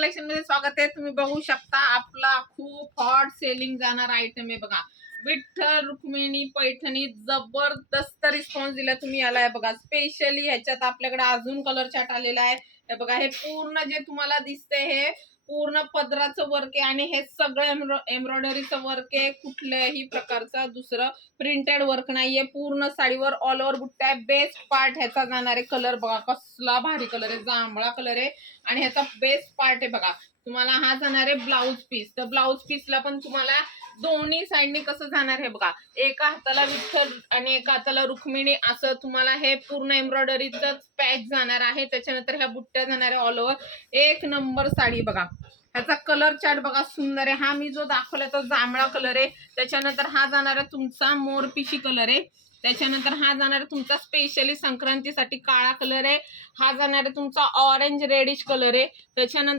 Collection मध्ये स्वागत आहे। तुम्ही बघू शकता आपला खूप हॉट सेलिंग जाणार आयटम आहे बघा। विठ्ठल रुक्मिणी पैठणी जबरदस्त रिस्पॉन्स दिला तुम्ही याला बघा। स्पेशली ह्याच्यात आपल्याकडे अजून कलर चार्ट आलेला आहे। हे बघा, हे पूर्ण जे तुम्हाला दिसते हे पूर्ण पदराचं वर्क आहे आणि हे सगळं एम्ब्रॉयडरीचं वर्क आहे। कुठल्याही प्रकारचा दुसरं प्रिंटेड वर्क नाहीये। पूर्ण साडीवर ऑल ओव्हर बुट्टा आहे। बेस्ट पार्ट ह्याचा जाणार आहे कलर बघा, कसला भारी कलर आहे, जांभळा कलर आहे आणि ह्याचा बेस्ट पार्ट आहे बघा। तुम्हाला हा जाणार आहे ब्लाउज पीस। तर ब्लाउज पीसला पण तुम्हाला दोन्ही साइडनी कसं जाणार हे बघा, एका हाताला विठ्ठल आणि एका हाताला रुक्मिणी असं तुम्हाला हे पूर्ण एम्ब्रॉयडरीचं पॅच जाणार आहे। त्याच्यानंतर ह्या बुट्ट्या जाणार आहे ऑल ओव्हर। एक नंबर साडी बघा। ह्याचा कलर चार्ट बघा, सुंदर आहे। हा मी जो दाखवला तो जांभळा कलर आहे। त्याच्यानंतर हा जाणार आहे तुमचा मोरपिशी कलर आहे। त्याच्यानंतर हा जाणार आहे तुमचा स्पेशली संक्रांतीसाठी काळा कलर आहे। हा जाणार आहे तुमचा ऑरेंज रेडिश कलर आहे। त्याच्यानंतर